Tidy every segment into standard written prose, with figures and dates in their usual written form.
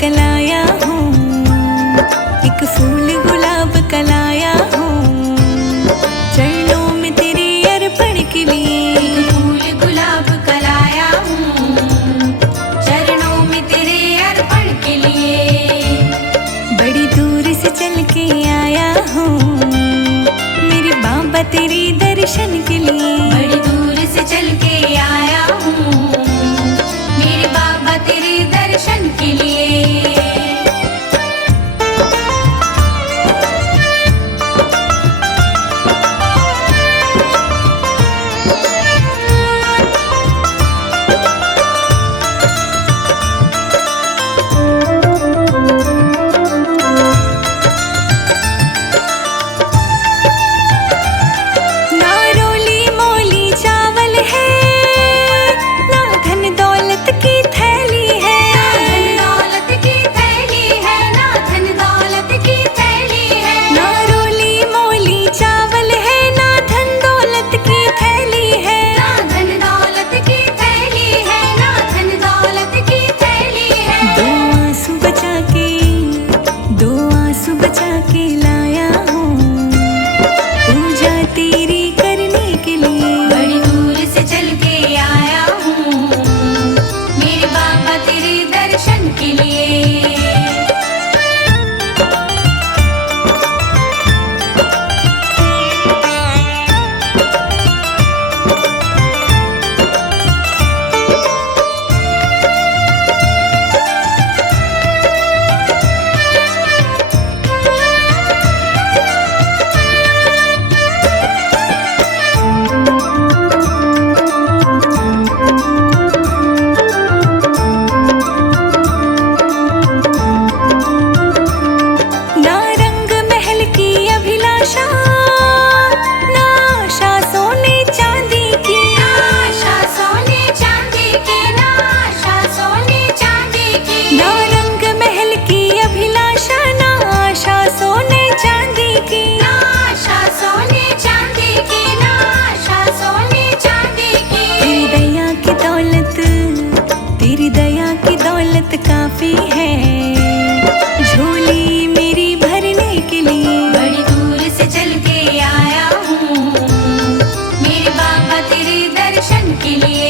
का लाया हूँ, एक फूल गुलाब का लाया हूँ, चरणों में तेरे अर्पण के लिए। एक फूल गुलाब का लाया हूँ, चरणों में तेरे अर्पण के लिए। बड़ी दूर से चल के आया हूँ, मेरे बाबा तेरे दर्शन के लिए। बड़ी दूर से चल के आया हूँ, मेरे बाबा तेरे दर्शन के लिए। काफी है झोली मेरी भरने के लिए। बड़ी दूर से चल के आया हूँ, मेरे बाबा तेरे दर्शन के लिए।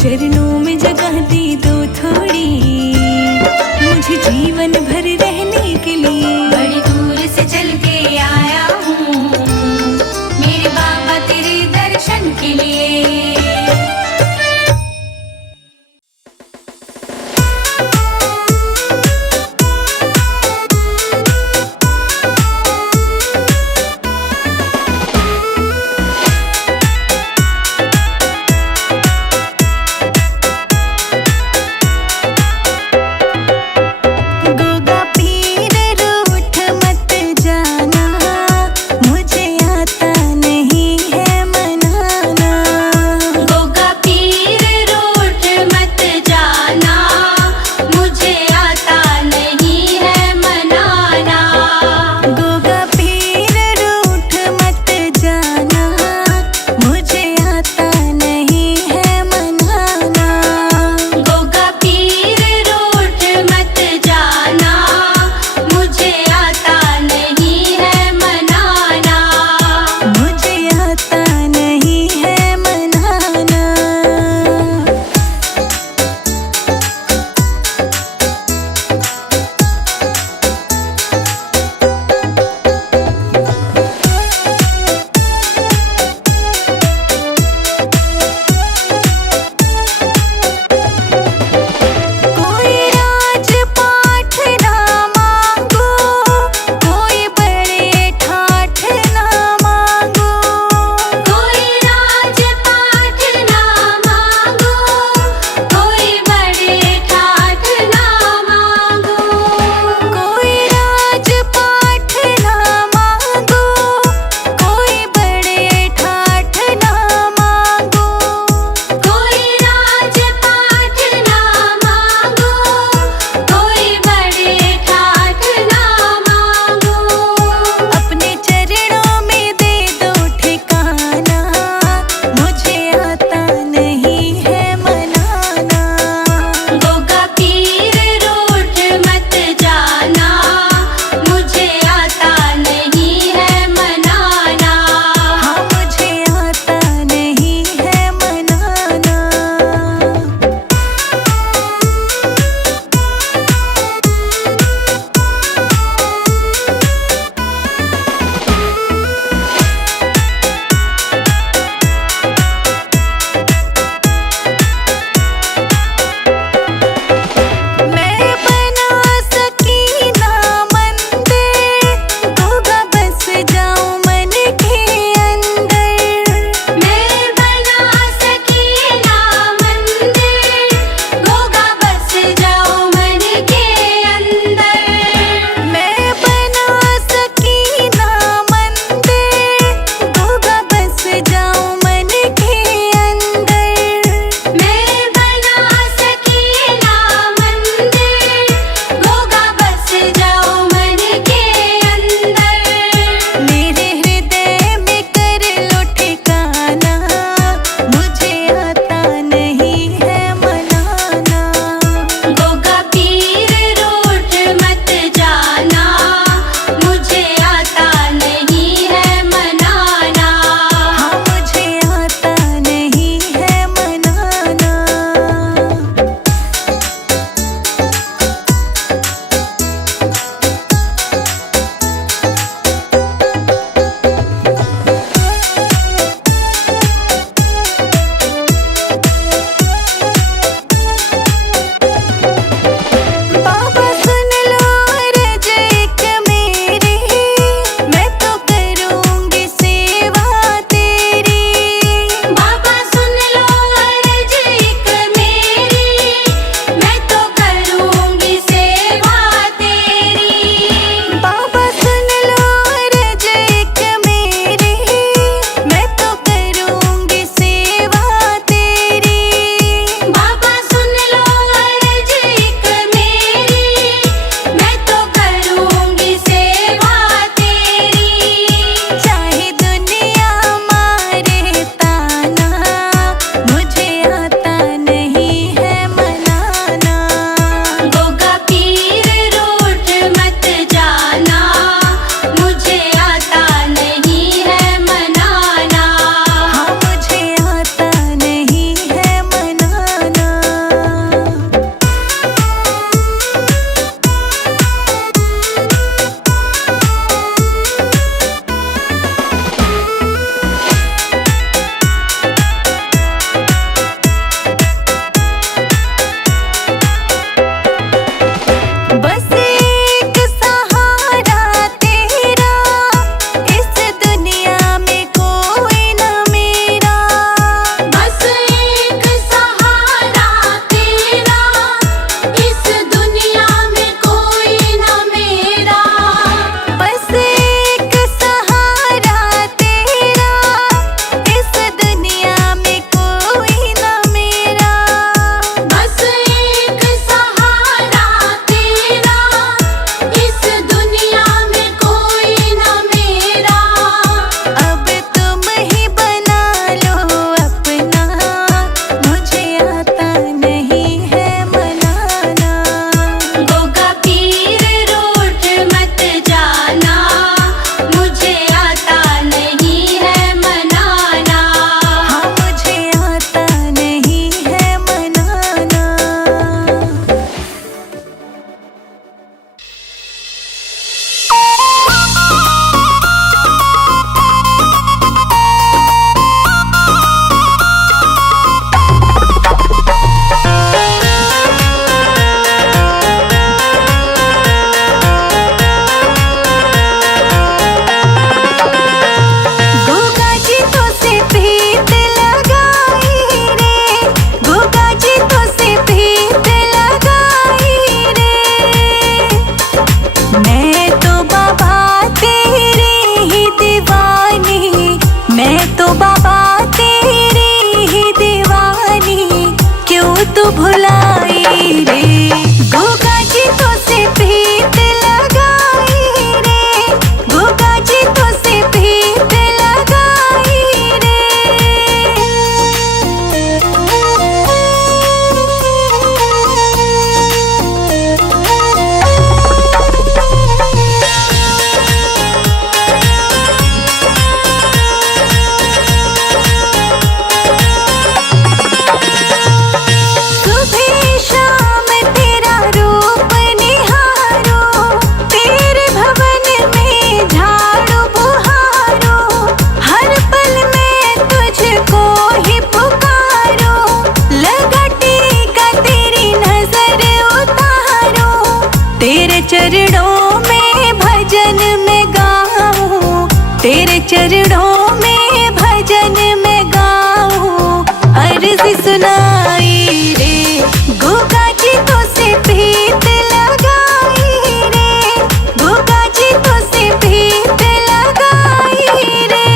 चरणों में जगह दी दो थोड़ी, मुझे जीवन भर रहने के लिए। बड़ी दूर से चल के आया हूँ, मेरे बाबा तेरे दर्शन के लिए। गोगा तू भुलाई रे, गोगा जी तो से प्रीत लगाई रे, गोगा जी तो से प्रीत लगाई रे। सुबह शाम तेरा रूप निहारो, तेरे भवन में झाड़ू बुहारो, हर पल में तुझको ही पुकारो, लगा टीका तेरी नजर उतारो, तेरे चरणों में भजन में गाऊं, तेरे चरणों में भजन में गाऊं, अर्ज सुनाई रे, गोगा जी तो से प्रीत लगाई रे, गोगा जी तो से प्रीत लगाई रे।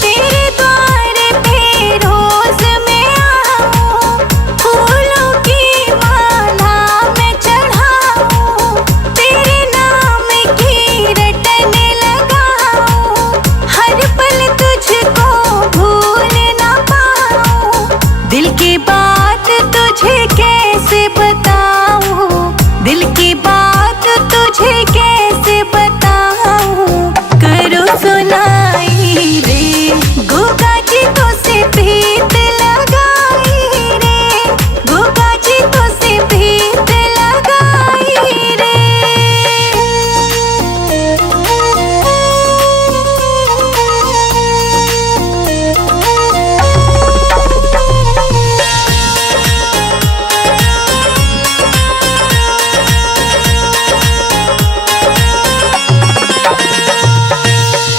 तेरे द्वार पे रोज मैं आऊं, फूलों की माला मैं चढ़ाऊं, तेरे नाम की रटन लगाऊं, हर पल तुझको भूल ना पाऊं, दिल की बात तुझे कैसे बताऊं, दिल की बात तुझे कैसे बताऊं, करो सुनाई रे, गोगा जी तो से प्रीत लगाई रे, गोगा जी तो से प्रीत लगाई रे।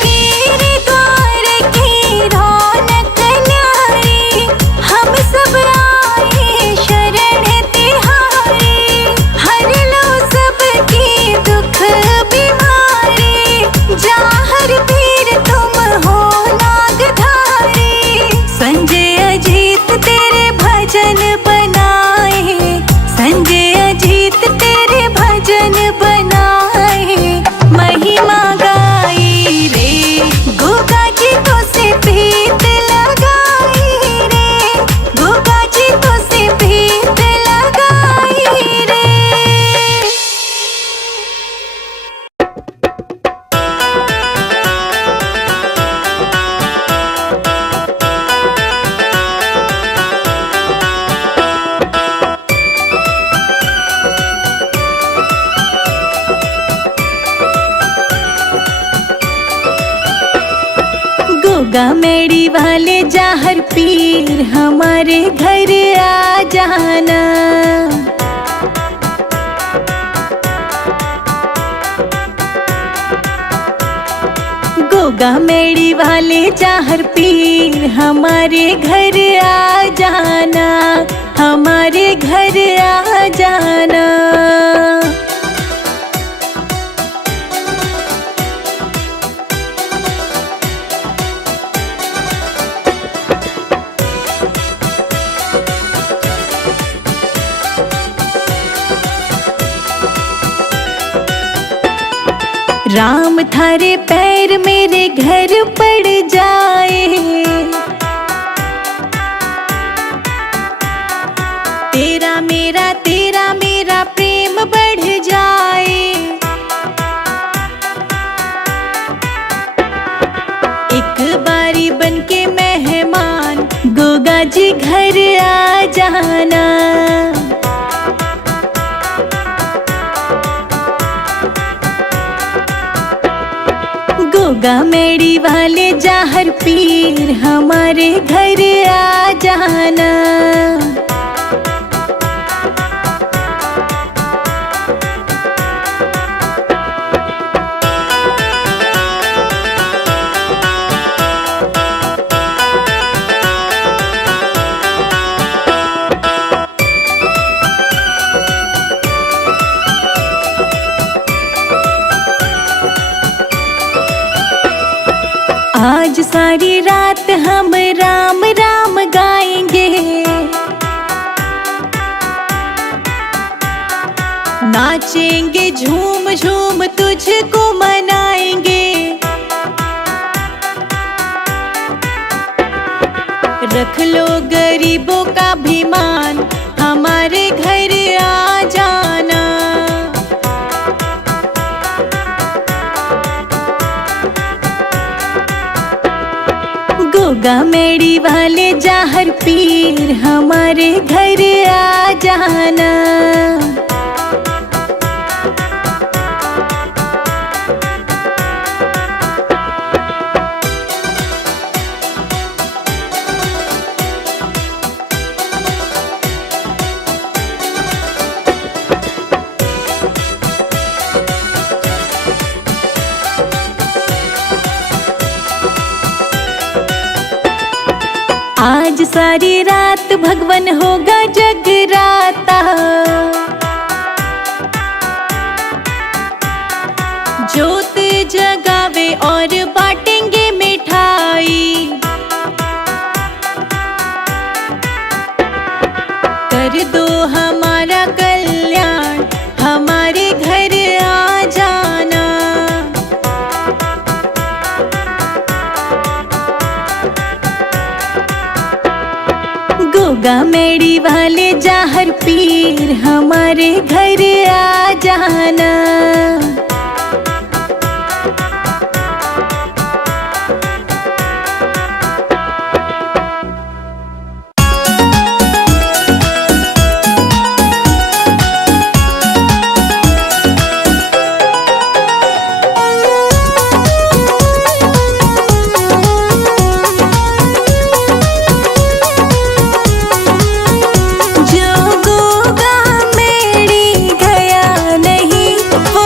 तेरे द्वार की रौनक न्यारी, हम सब आए शरण तिहारी, हर लो सबकी दुख बीमारी, जाहर पीर तुम हो नागधारी, संजय अजीत तेरे भजन बनाए, संजय अजीत तेरे भजन बनाए, महिमा गाई रे, गोगा जी तो से प्रीत लगाई रे, गोगा जी तो से प्रीत लगाई रे। गोगा मेड़ी वाले जाहर पीर हमारे घर आ जाना, गोगा मेड़ी वाले जाहर पीर हमारे घर आ जाना, हमारे घर आ जाना। राम थारे पैर मेरे घर पड़ जाए, तेरा मेरा प्रेम बढ़ जाए, एक बारी बनके मेहमान गोगा जी घर आ जाना। गोगा मेड़ी वाले जाहर पीर हमारे घर आ जाना। आज सारी रात हम राम राम गाएंगे, नाचेंगे झूम झूम तुझको मनाएंगे। रख लो गरीबों का भी मान, हमारे घर आ जाना। गोगा मेड़ी वाले जाहर पीर, हमारे घर आ जाना। आज सारी रात भगवन होगा जगराता, जोत जगावे और बांटेंगे मिठाई। कर दो हमारा कल्याण, हमारे घर आ जाना। गोगा मेड़ी वाले जाहर पीर, हमारे घर आ जाना। जो गोगा मेड़ी गया नहीं, वो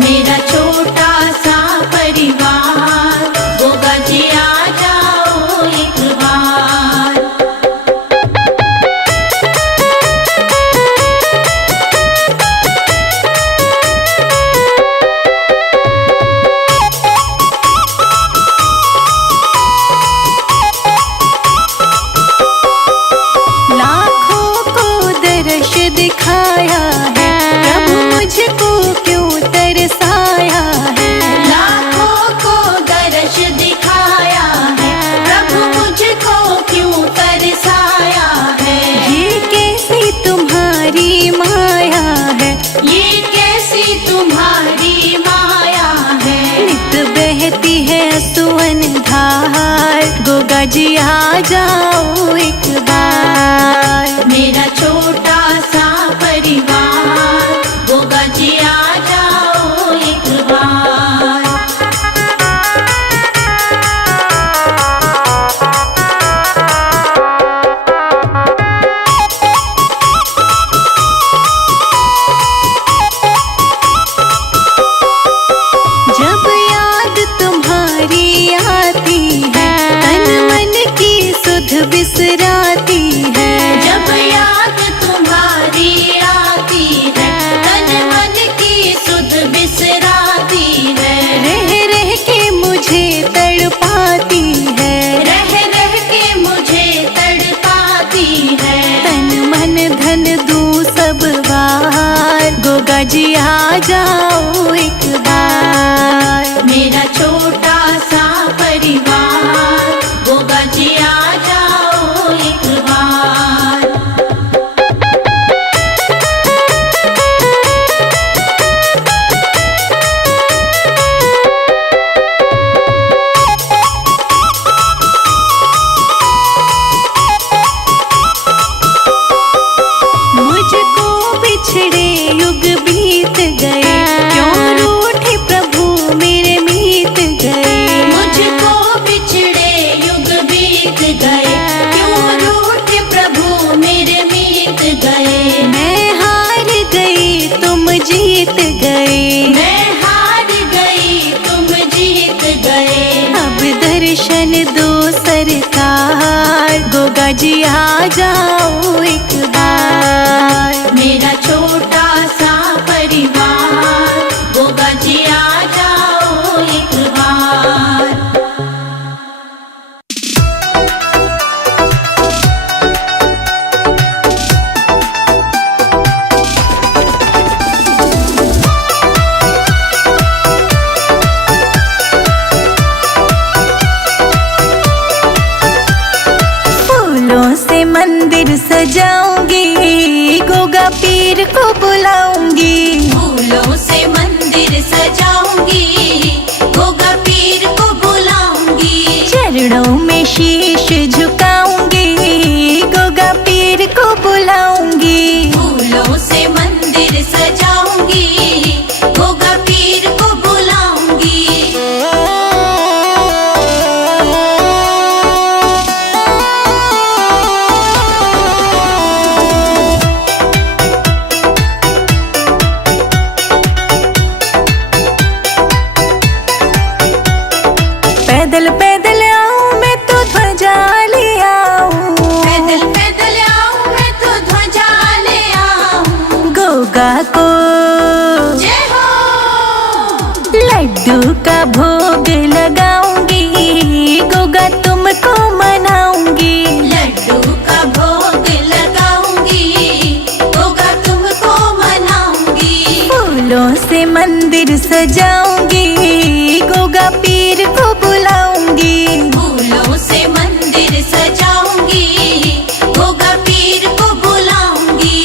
मेरा छोटा सा परिवार, गोगा जी आ जाओ एक बार। लाखों को दर्श दिखाया है, प्रभु मुझको क्यों तरसाया है। लाखों को दर्श दिखाया है, प्रभु मुझको क्यों तरसाया है। ये कैसी तुम्हारी माया है, ये कैसी तुम्हारी माया है। नित बहती है सुवन धार, गोगा जी आ जाओ एक बार। मेरा छोटा सा परिवार, गोगा जी आ जाओ एक बार। जब याद तुम्हारी आती है, तन मन की सुध बिसराती है। जब याद तुम्हारी आती है, तन मन की सुध बिसराती है। रह रह के मुझे तड़पाती है, रह रह के मुझे तड़पाती है। तन मन धन दूं सब बार, गोगा जी आ जाओ एक बार। मेरा छोटा सा परिवार, गोगा जी आ जाओ एक बार। मुझको बिछड़े युग बीत गए, क्यों रूठे प्रभु मेरे मीत गए। मुझको बिछड़े युग बीत गए, क्यों रूठे प्रभु मेरे मीत गए। मैं हार गई तुम जीत गए, मैं हार गई तुम जीत गए। अब दर्शन दो सरकार, गोगा जी आ जाओ एक बार। मेरा छोटा सा परिवार, गोगा जी आ जाओ एक बार। फूलों से मंदिर सजाऊंगी, गोगा पीर को बुलाऊंगी। फूलों से मंदिर सजाऊंगी, गोगा पीर को बुलाऊंगी। चरणों में शीश झुकाऊंगी, गोगा पीर को बुलाऊंगी। फूलों से मंदिर सजाऊंगी, गोगा पीर को बुलाऊंगी। पैदल पैदल आऊं मैं तो ध्वजा ले आऊं, पैदल पैदल आऊं मैं तो ध्वजा ले आऊं। गोगा को जय हो। लड्डू का भोग लगाऊंगी, गोगा तुमको मनाऊंगी। लड्डू का भोग लगाऊंगी, गोगा तुमको मनाऊंगी। फूलों से मंदिर सजाऊंगी, गोगा पीर को बुलाऊंगी। फूलों से मंदिर सजाऊंगी, गोगा पीर को बुलाऊंगी।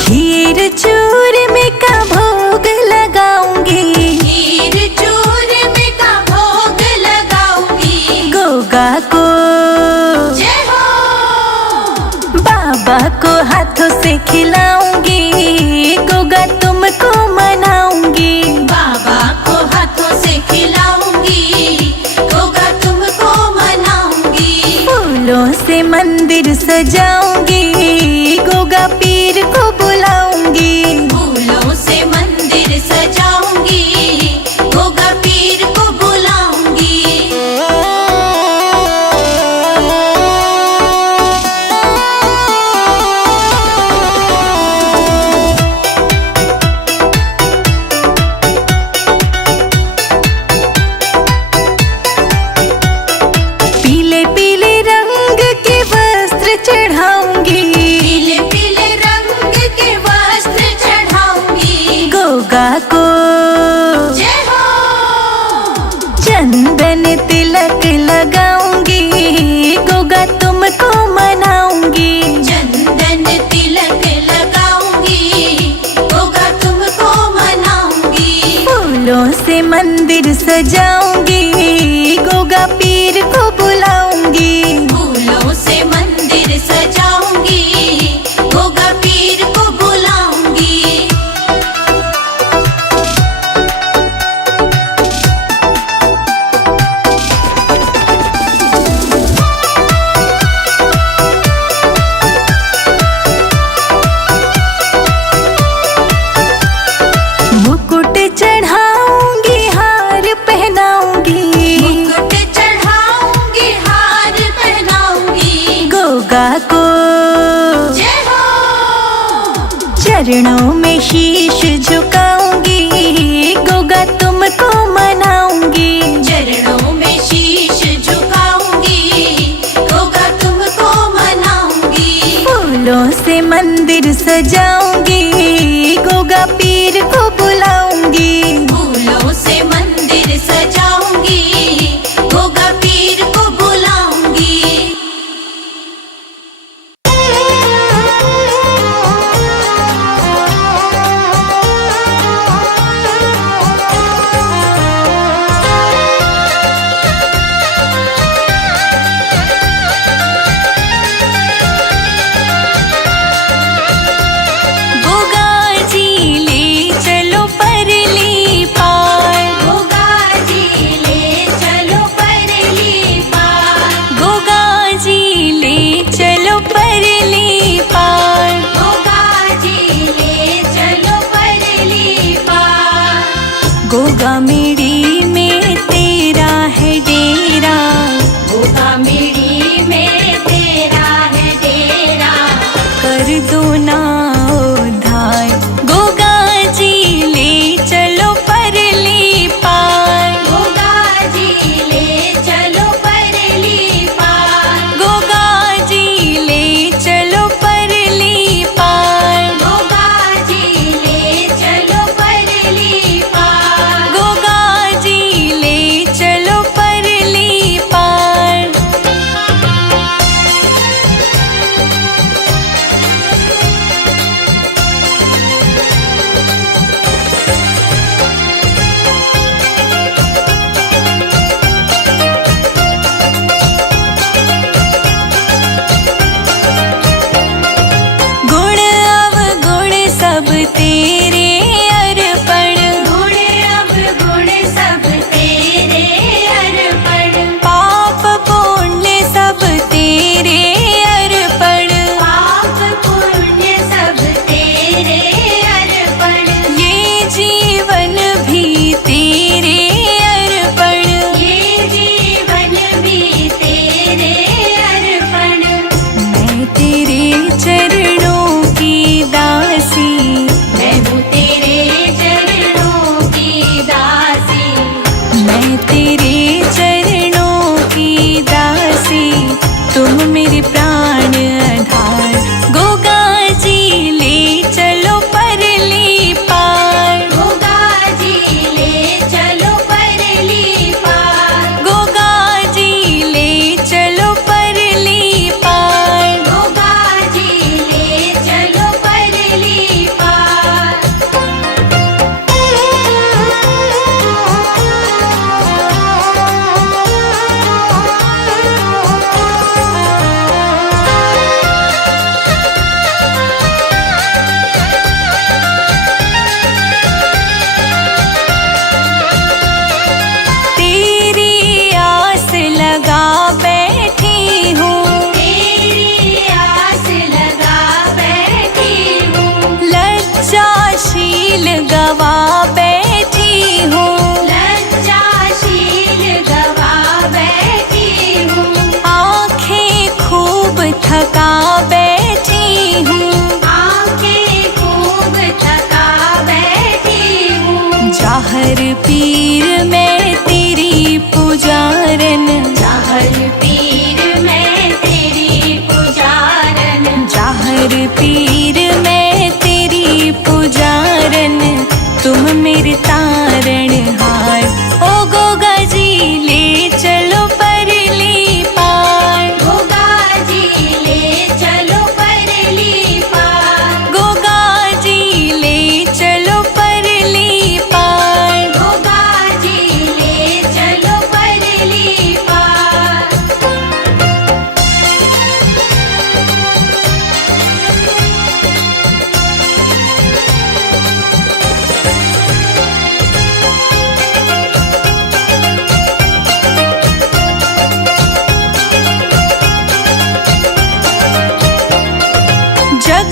खीर चूरमे का भोग लगाऊंगी, खीर चूरमे का भोग लगाऊंगी। गोगा को जय हो। बाबा को हाथों से खिलाऊंगी, गोगा तुमको मनाऊंगी। मंदिर सजाऊंगी, गोगा पीर को बुलाऊंगी। फूलों से मंदिर सजाऊंगी, गोगा पीर को बुलाऊंगी। पीले पीले रंग के वस्त्र चढ़ाऊंगी, पीले पीले रंग के वस्त्र चढ़ाऊंगी। गोगा को जय हो। चंदन तिलक लगाऊंगी, गोगा तुमको मनाऊंगी। चंदन तिलक लगाऊंगी, गोगा तुमको मनाऊंगी। फूलों से मंदिर सजाऊंगी, गोगा पीर को बुलाऊंगी। फूलों से मंदिर सजाऊंगी, गोगा पीर को बुलाऊंगी। मुकुट चढ़ाऊंगी, हार पहनाऊंगी, मुकुट चढ़ाऊंगी, हार पहनाऊंगी। गोगा को जय हो। चरणों में शीश झुकाऊंगी, गोगा तुमको मनाऊंगी। चरणों में शीश झुकाऊंगी, गोगा तुमको मनाऊंगी। फूलों से मंदिर सजाऊंगी, गोगा पीर को बुलाऊंगी। फूलों से मंदिर सजाऊंगी, गोगा पीर को बुलाऊंगी।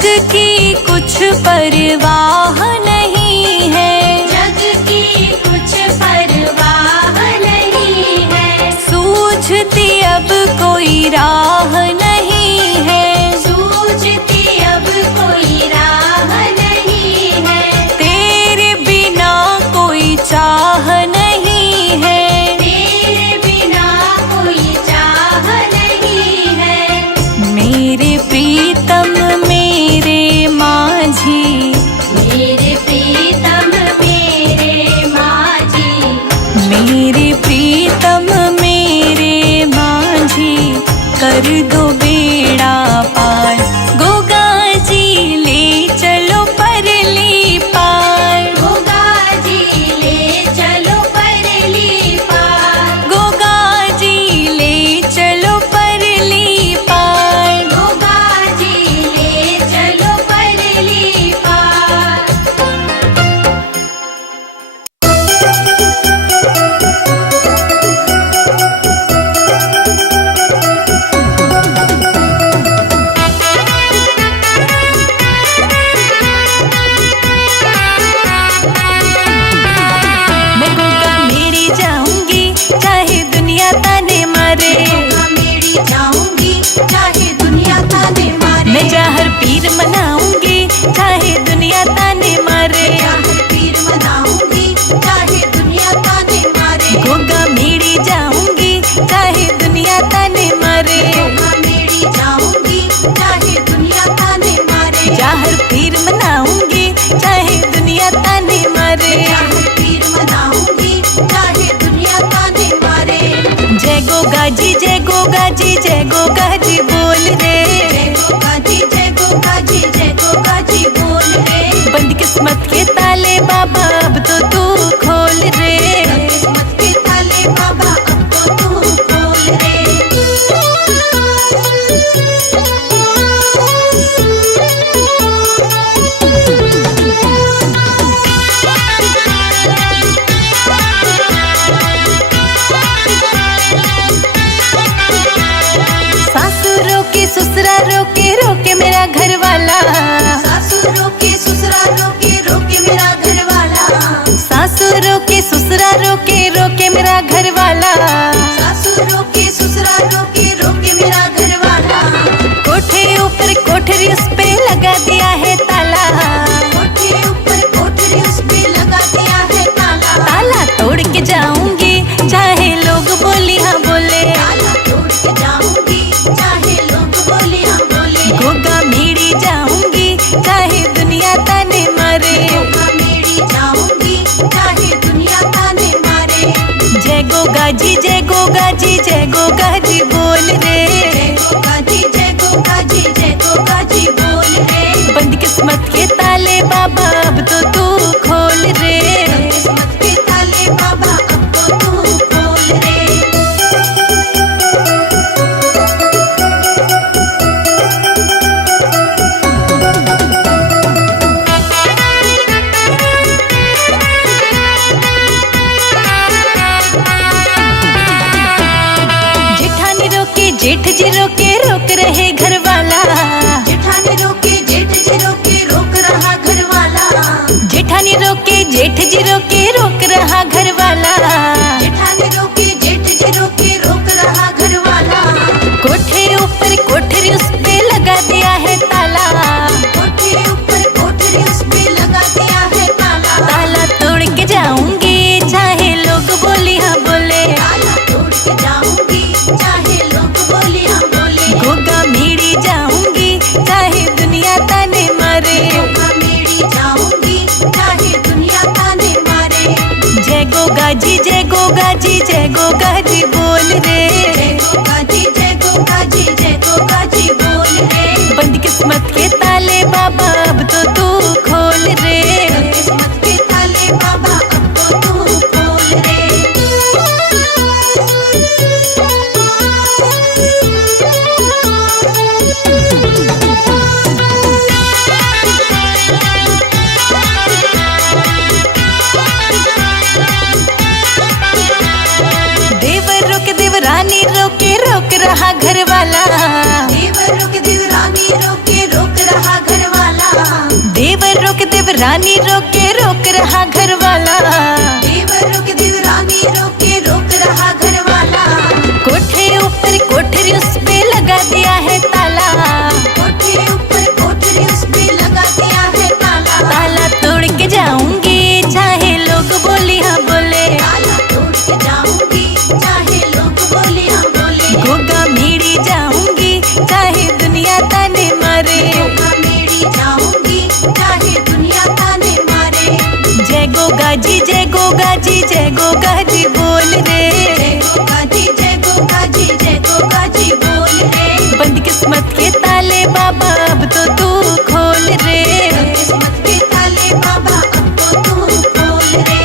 की कुछ परवाह नहीं है, जग की कुछ परवाह नहीं है। सूझती अब कोई राह नहीं है, सूझती अब कोई राह नहीं है। तेरे बिना कोई चाह नहीं है, तेरे बिना कोई चाह नहीं है। मेरे प्रीतम मेरे माझी, मेरे प्रीतम मेरे माझी, मेरे प्रीतम मेरे माझी, कर दो बेड़ा पार। गोगा जी ले चलो परली पार, गोगा जी ले चलो परली पार। गोगा जी ले चलो परली पार। गोगा जी ले चलो परली पार। मैं गोगा मेरी जाऊंगी चाहे दुनिया ताने मारे, गोगा मेरी जाऊंगी चाहे दुनिया ताने मारे। मैं जहर पीर मनाऊंगी चाहे दुनिया ताने मारे। चाहे पीर मनाऊंगी चाहे दुनिया ताने मारे। गोगा मेरी जाऊंगी चाहे दुनिया ताने मारे, गोगा मेरी जाऊंगी चाहे दुनिया ताने मारे। जहर पीर मनाऊंगी चाहे दुनिया ताने मारे। चाहे पीर मनाऊंगी चाहे दुनिया ताने मारे। जय गोगा जी जय गोगा जी जय गोगा जी बोल रे, जय गोगा जी जय गोगा जी जय गोगा जी बोल रे। बंद किस्मत के ताले बाबा अब तो तू खोल रे। किस्मत के ताले बाबा अब तो तू खोल रे। सासू रोके ससुरा रोके रोके मेरा घर वाला, सासू रोके ससुरा रोके रोके मेरा घर वाला। सासू रोके ससुरा रोके रोके मेरा घर वाला। सासू रोके ससुरा रोके रोके मेरा घर वाला। कोठे ऊपर कोठरी उस पे लगा दिया है ताला, कोठे ऊपर कोठरी उस पे लगा दिया है ताला। ताला तोड़ के जाऊंगी चाहे लोग बोली हाँ बोले। ताला तोड़ के जाऊंगी चाहे लोग बोले हाँ बोले। गोगा मेरी जाऊंगी चाहे दुनिया ताने मारे, गोगा मेरी जाऊंगी चाहे दुनिया ताने मारे। जय गोगा जी जय गोगा जी जय गोगा जी बोल रे। जय गोगा जी जय गोगा जी जय गोगा जी बोल रे। बंद किस्मत के ताले बाबा अब तो तू खोल रे। किस्मत के ताले बाबा अब तो तू खोल रे। जेठानी रोके जेठ जी रोके रोक रहे घर वाला, जेठानी रोके जेठ जी रोके रोक रहा घर वाला। जेठानी रोके जेठ जी रोके रोक रहा घर वाला। जेठानी रोके जेठ जी रोके रोक रहा घर वाला। कोठे ऊपर कोठरी उस पे लगा दिया है ताला, कोठे ऊपर कोठरी उस पे लगा दिया है ताला। ताला तोड़ के जाऊंगी चाहे लोग बोली हाँ बोले। ताला तोड़ के जाऊंगी चाहे लोग बोले हाँ बोले। गोगा मेरी जाऊंगी चाहे दुनिया ताने मारे, गोगा मेरी जाऊंगी चाहे दुनिया ताने मारे। जय गोगा जी जय गोगा जी जय गोगा जी बोल रे। जय गोगा जी जय गोगा जी जय गोगा जी बोल रे। बंद किस्मत के ताले बाबा अब तो तू खोल रे। किस्मत के ताले बाबा अब तो तू खोल रे। देवरानी रोके रोक रहा घर वाला, देवर रोके देवरानी रोके रोक रहा घर वाला। देवरानी रोके रोक रहा घर वाला। देवरानी रोक रहा घर वाला। कोठे ऊपर कोठरी उस पे लगा दिया है ताला। कोठे ऊपर कोठरी उस पे लगा दिया है ताला। ताला तोड़ के जाऊंगी चाहे लोग बोली हाँ बोले। ताला तोड़ के जाऊंगी चाहे लोग बोले हाँ बोले। गोगा मेरी जाऊंगी चाहे दुनिया ताने मारे। गोगा मेरी जाऊंगी चाहे दुनिया ताने मारे। जय गोगा जी जय गोगा जी जय गोगा जी बोल रे। जय गोगा जी जय गोगा जी जय गोगा जी बोल रे। बंद किस्मत के ताले बाबा अब तो तू खोल रे। किस्मत के ताले बाबा अब तो तू खोल रे।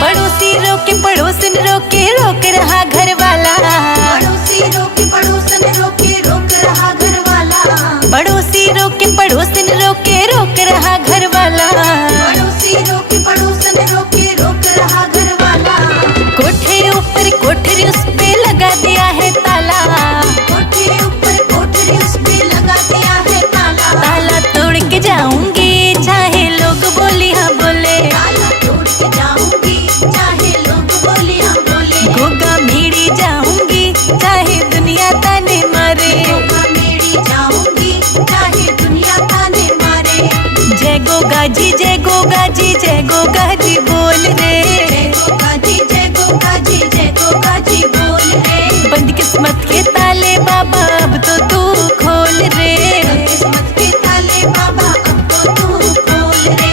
पड़ोसी रोके पड़ोसन रोके रोक रहा घर वाला। पड़ोसी रोके पड़ोसन रोके रोक रहा घर वाला। पड़ोसी रोके पड़ोसन रोके रोक रहा घर वाला। पड़ोसी रोके पड़ोसन रोके रोक रहा घर वाला। कोठे ऊपर कोठरी उस पे लगा दिया है ताला। कोठे ऊपर कोठरी उस पे लगा दिया है ताला। ताला तोड़ के जाऊंगी चाहे लोग बोली हाँ बोले। ताला तोड़ के जाऊंगी चाहे लोग बोले हाँ बोले। गोगा मेरी जाऊंगी चाहे दुनिया ताने मारे। गोगा मेरी जाऊंगी चाहे दुनिया ताने मारे। जय गोगा जी जय गोगा जी जय गोगा जी बोल रे। जय गोगा जी जय गोगा जी जय गोगा जी बोल रे। बंद किस्मत के ताले बाबा अब तो तू खोल रे। किस्मत के ताले बाबा अब तो तू खोल रे।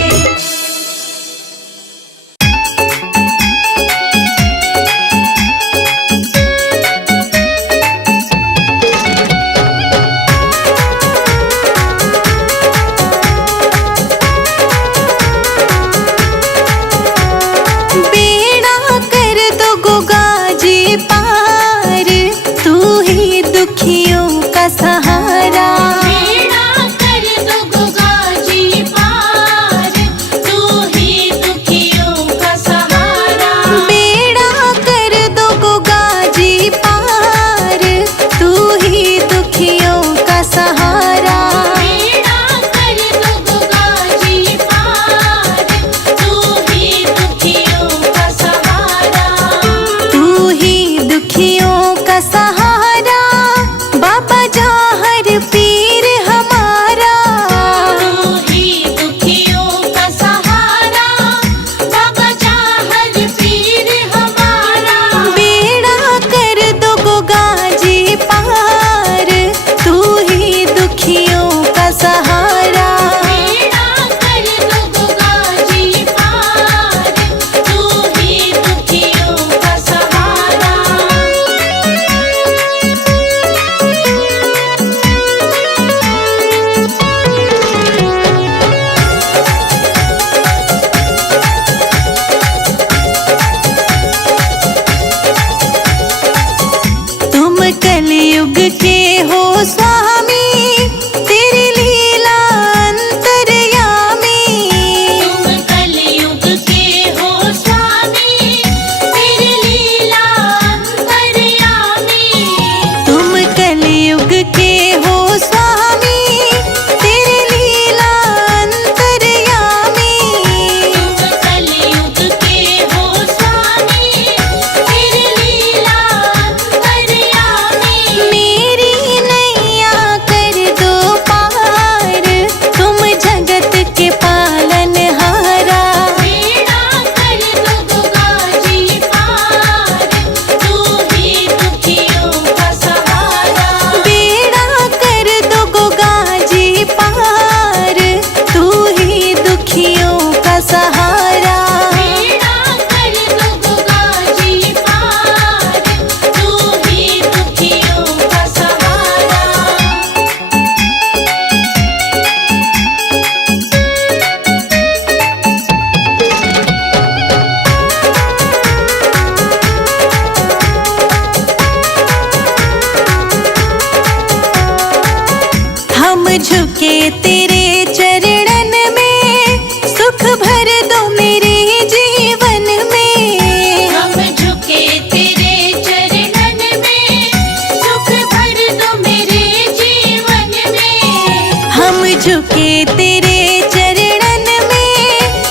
बेड़ा कर दो गोगा जी पार तू ही दुखियों का सहारा। बेड़ा कर दो गोगा जी पार तू ही दुखियों का सहारा। बेड़ा कर दो गोगा जी पार तू ही दुखियों का सहारा। बेड़ा कर दो गोगा जी पार तू ही दुखियों का सहारा। तू ही दुखियों का सहारा बाबा जाहर पीर हमारा। तू ही दुखियों का सहारा बाबा जाहर पीर हमारा। बेड़ा कर दो गोगा जी पार तू ही दुखियों का सहारा। बेड़ा कर दो गोगा जी पार तू ही दुखियों का सहारा। तुम कलयुग के हो स्वामी तेरी लीला अंतर्यामी। तुम कलयुग के हो स्वामी तेरी लीला अंतर्यामी। तुम कलयुग के हो स्वामी तेरी लीला अंतर्यामी। तुम कलयुग के हो स्वामी तेरी लीला अंतर्यामी। मेरी नैया कर दो पार तुम जगत के पालनहारा। बेड़ा कर दो गोगा जी पार तू ही दुखियों का सहारा। बेड़ा कर दो गोगा जी पार तू ही दुखियों का सहारा। बेड़ा कर दो गोगा जी पार तू ही दुखियों का सहारा। हम झुके तेरे चरणन में झुके तेरे चरणन में,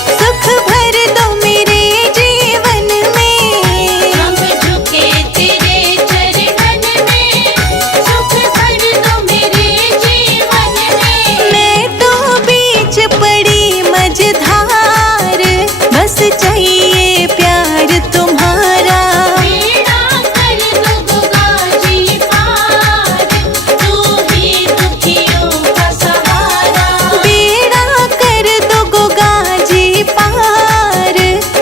सुख भर दो मेरे जीवन में। हम झुके तेरे चरणन में, सुख भर दो मेरे जीवन में। मैं तो बीच पड़ी मझधार, बस चाहिए प्यार तुम्हारा। बेड़ा कर दो गंगा जी पार, तू ही दुखियों का सहारा। बेड़ा कर दो गंगा जी पार,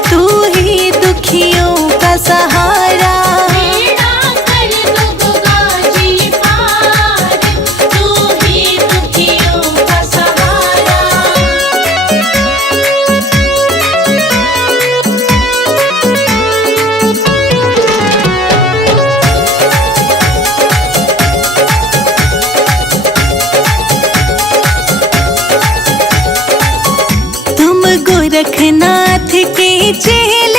तू ही दुखियों का सहारा। बेड़ा कर दो गंगा जी पार, तू ही दुखियों का सहारा। तुम गोरखनाथ के चेले